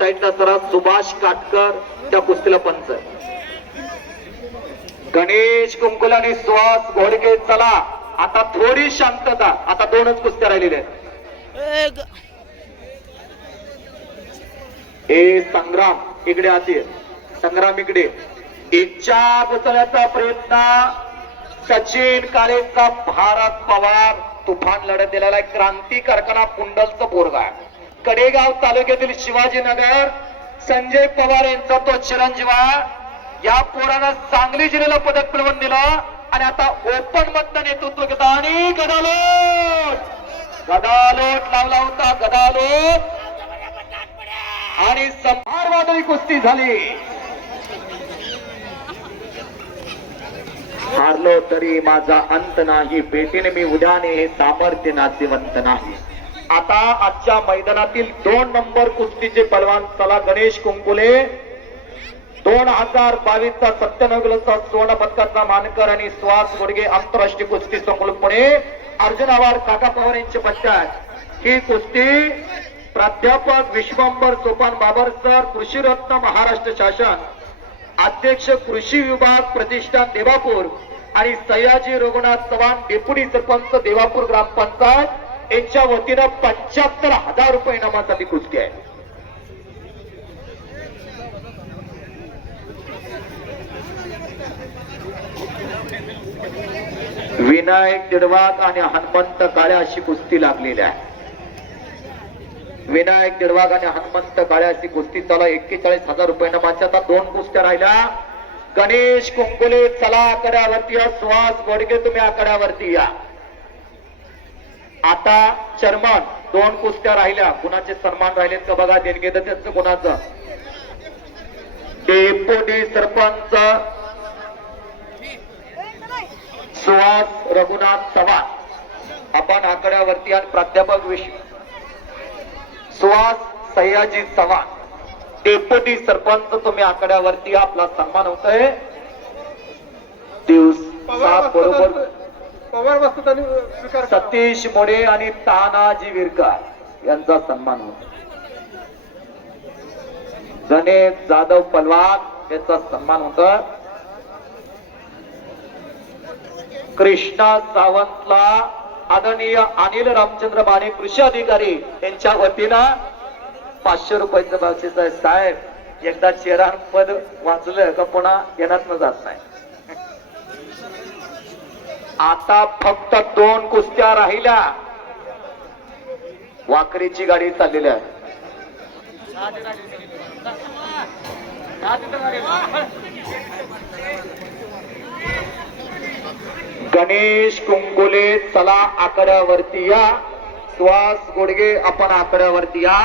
साईडला सरा सुभाष काटकर त्या कुस्तीला पंच. गणेश कुंकुल आणि सुहास घोडके चला. आता थोडी शांतता. आता दोनच कुस्त्या राहिलेल्या आहेत. ए संग्राम इकडे आते. संग्राम इकडे. इच्छा उचलण्याचा प्रयत्न. सचिन काळेचा भारत पवार. तुफान लढत दिलेला आहे. क्रांती कारखाना कुंडलचं पोरगा आहे. कडेगाव तालुक्यातील शिवाजीनगर संजय पवार यांचा तो चिरंजीवा या पोरानं सांगली जिल्ह्याला पदक मिळवून दिलं आणि आता ओपन मधनं नेतृत्व घेता आणि गदालोट! गदालोट लावला होता गदालोट! आणि संभार वादळी कुस्ती झाली. हारलो तरी माझा अंत नाही भेटीने मी उद्याने हे सामर्थ्य नाशिवंत नाही. आता आजच्या मैदानातील दोन नंबर कुस्तीचे पलवान चला गणेश कुंकुले. दोन हजार बावीस चा सत्त्याण्णवचा सुवर्ण पदकाचा मानकर आणि सुहास गुडगे आंतरराष्ट्रीय कुस्ती संकुल पुणे. अर्जुन आव्हाड काका पवार यांचे पश्चात. ही कुस्ती प्राध्यापक विश्वंबर सोपान बाबर सर कृषीरत्न महाराष्ट्र शासन अध्यक्ष कृषी विभाग प्रतिष्ठान देवापूर आणि सयाजी रघुनाथ चव्हाण डेप्युटी सरपंच देवापूर ग्रामपंचायत यांच्या वतीनं पंच्याहत्तर हजार रुपये इनामासाठी कुस्ती आहे. विनायक दिडवाग आणि हनुमंत काळे अशी कुस्ती लागलेली आहे. विनायक दिडवाग आणि हनुमंत काळे अशी कुस्ती चला एक्केचाळीस हजार रुपये नमाच्या आता दोन कुस्त्या राहिल्या. गणेश कुंकुले चला आकड्यावरती या. सुहास गोडगे तुम्ही आकड्यावरती या. आता चर्मन दोन कुस्त्या राहिल्या. कुणाचे सन्मान राहिलेत का बघा देणगे तर त्यांचं कुणाचं डेप्युटी सरपंच सुहास रघुनाथ चव्हाण. आपण आकड्यावरती आणि प्राध्यापक विश्व सुहास सह्याजी चव्हाण. डेप्युटी सरपंच तुम्ही आकड्यावरती आपला सन्मान होतोय. दिवसा बरोबर पवार वाजता त्यांनी स्वीकार सतीश मोडे आणि तानाजी विरकर यांचा सन्मान होतो. गणेश जाधव पलवान यांचा सन्मान होत. कृष्णा सावंतला आदरणीय अनिल रामचंद्र माने कृषी अधिकारी यांच्या वतीनं पाचशे रुपयाचं बक्षीस आहे. साहेब एकदा चेहरा पद वाचलं का पुन्हा येणार जात नाही. आता फक्त दोन कुस्त्या राहिल्या. वाकरीची गाडी चाललेली आहे. गणेश कुंकुले चला आकड्यावरती या. श्वास गुडगे आपण आकड्यावरती या.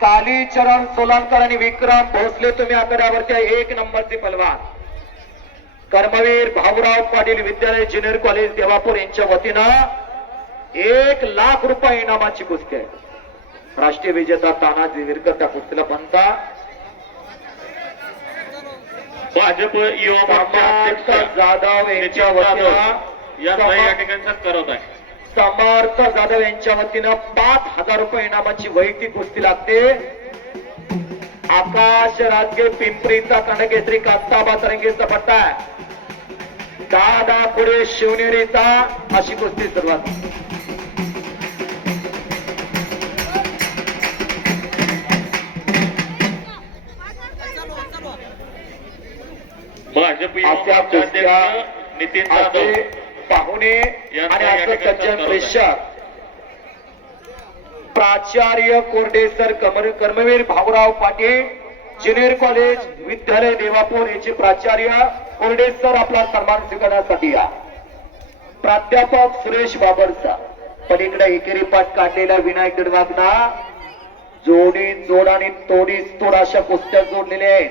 कालीचरण सोलांकर आणि विक्रम भोसले तुम्ही आकड्यावरती एक नंबरचे पलवान कर्मवीर भाऊराव पाटील विद्यालय ज्युनियर कॉलेज देवापूर यांच्या वतीनं एक लाख रुपये इनामाची कुस्ती आहे. राष्ट्रीय विजेता तानाजी विरकर त्या कुस्तीला बनता भाजप जाधव यांच्या वतीनं होत आहे. समर्थ जाधव यांच्या वतीनं पाच हजार रुपये इनामाची वैयक्तिक कुस्ती लागते. आकाश राजगे पिंपरीचा कंडकेसरी कास्ताबा तरंगीचा पट्टा आहे. दादा पुढे शिवनेरीचा अशी कुस्ती सुरुवात. भाजप अशा कुस्त्या नितीन असे पाहुणे आणि सज्जन प्रेक्षक. प्राचार्य कोरडेसर कमर कर्मवीर भाऊराव पाटील ज्युनियर कॉलेज विद्यालय देवापूर याचे प्राचार्य कोरडेसर आपला सन्मान स्वीकारण्यासाठी या. प्राध्यापक सुरेश बाबरचा. पलीकडे एकेरी पाठ काढलेला विनायक दडवागना जोडी जोड आणि तोडीस तोड अशा कुस्त्या जोडलेल्या आहेत.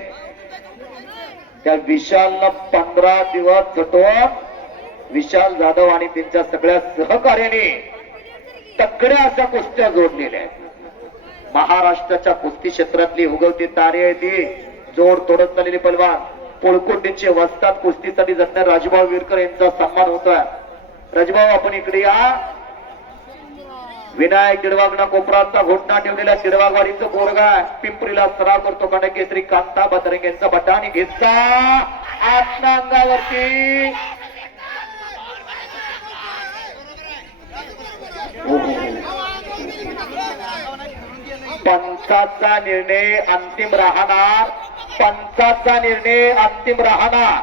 त्या विशालनं पंधरा दिवस झटवत विशाल जाधव आणि त्यांच्या सगळ्या सहकार्याने तगड्या अशा कुस्त्या जोडलेल्या आहेत. महाराष्ट्राच्या कुस्ती क्षेत्रातली उगवती तारे आहे ती जोड तोडत चाललेली पलवान पोळकोटीचे वस्तात कुस्तीसाठी जगणारे राजभाऊ विरकर यांचा सन्मान होतोय. राजभाऊ आपण इकडे या. विनायक दिडवागणा कोपराचा घोटणा ठेवलेल्या दिडवागवाडीचं पोरगा पिंपरीला सराव करतो कडे कांता कांता बदरंगेंचा बट्टा आणि घेतला. आतल्या अंगावरती. पंचाचा निर्णय अंतिम राहणार. पंचाचा निर्णय अंतिम राहणार.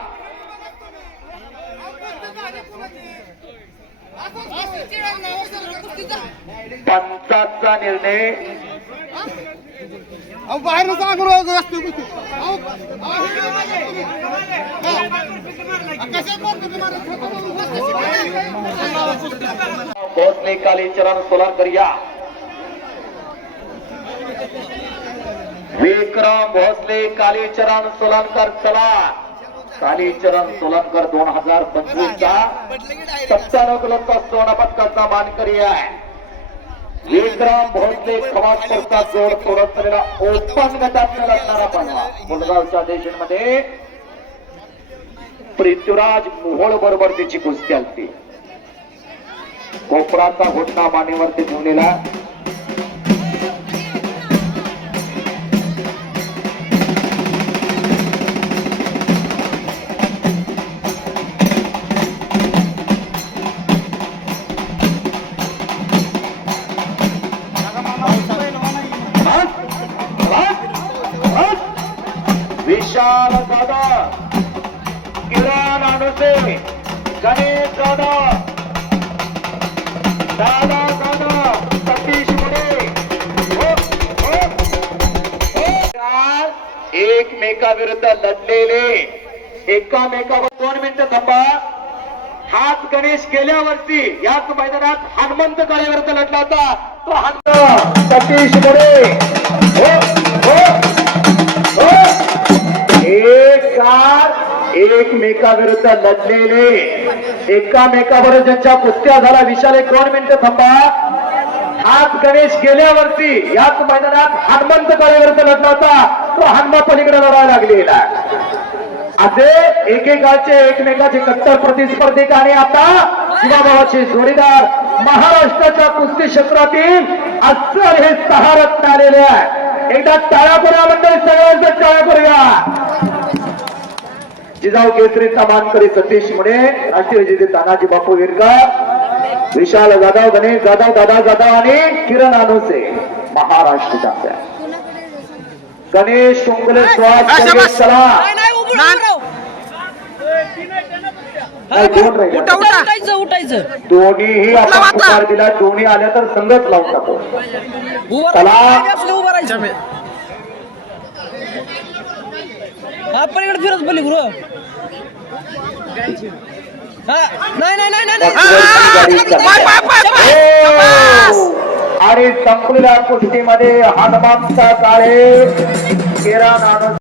पंचाचा निर्णय बाहेर भोसले कालीचरण सोलांकर या. विक्रम भोसले कालीचरण सोलनकर चला. कालीचरण सोलनकर दोन हजार पंचवीसचा सत्त्याण्णव किलोचा सोना पदकाचा मानकरी आहे. विक्रम भोसले खवासकरचा जोड सोडत झालेला ओपन गटात लढणारा पाहिला मुलगावच्या देशांमध्ये पृथ्वीराज मोहोळ बरोबर त्याची कुस्ती आलती. कोपराचा घोटणा मानेवरती ठेवलेला. विशाल जाधव किरण अनुसे गणेश जाधव दादा दादा सतीश मुळे हो, हो. हो. एकमेकाविरुद्ध लढलेले एकामेकावर दोन मिनिटं थांबा. हात गणेश गेल्यावरती याच मैदानात हनुमंत काळेविरुद्ध लढला होता. तो हनुमंत सतीश मुळे एकमेकाविरुद्ध लढलेले. एकामेकाबरोबर ज्यांच्या कुस्त्या झाला विशाल एक दोन मिनिटं थांबा. हात गणेश गेल्यावरती याच मैदानात हनुमंत काळेविरुद्ध लढला होता. तो हनुमा पलीकडे लढायला लागलेला. असे एकेकाचे एकमेकाचे कट्टर प्रतिस्पर्धिक आणि आता शिवाबाबाचे जोडीदार महाराष्ट्राच्या कुस्ती क्षेत्रातील अस्सल हे सहा रत्न आलेले आहे एकदा टाळ्या करूया मंडळी सगळ्यांचं टाळ्या करूया जिजाऊ केसरीचा मानकरी सतीश मुळे राष्ट्रीय विजेते तानाजी बापू विरकर विशाल जाधव गणेश जाधव दादा जाधव आणि किरण अनोसे महाराष्ट्र चॅम्पियन गणेश शुंगले श्वास चला. दोन्हीही आपण पुकार दिला. दोन्ही आल्या तर संगत लावून टाकू उभं चला. हा पलीकडे फिरत पली गुरु. नाही नाही! आणि संपलेल्या कुस्तीमध्ये हनुमंत काळे. किरण आनंद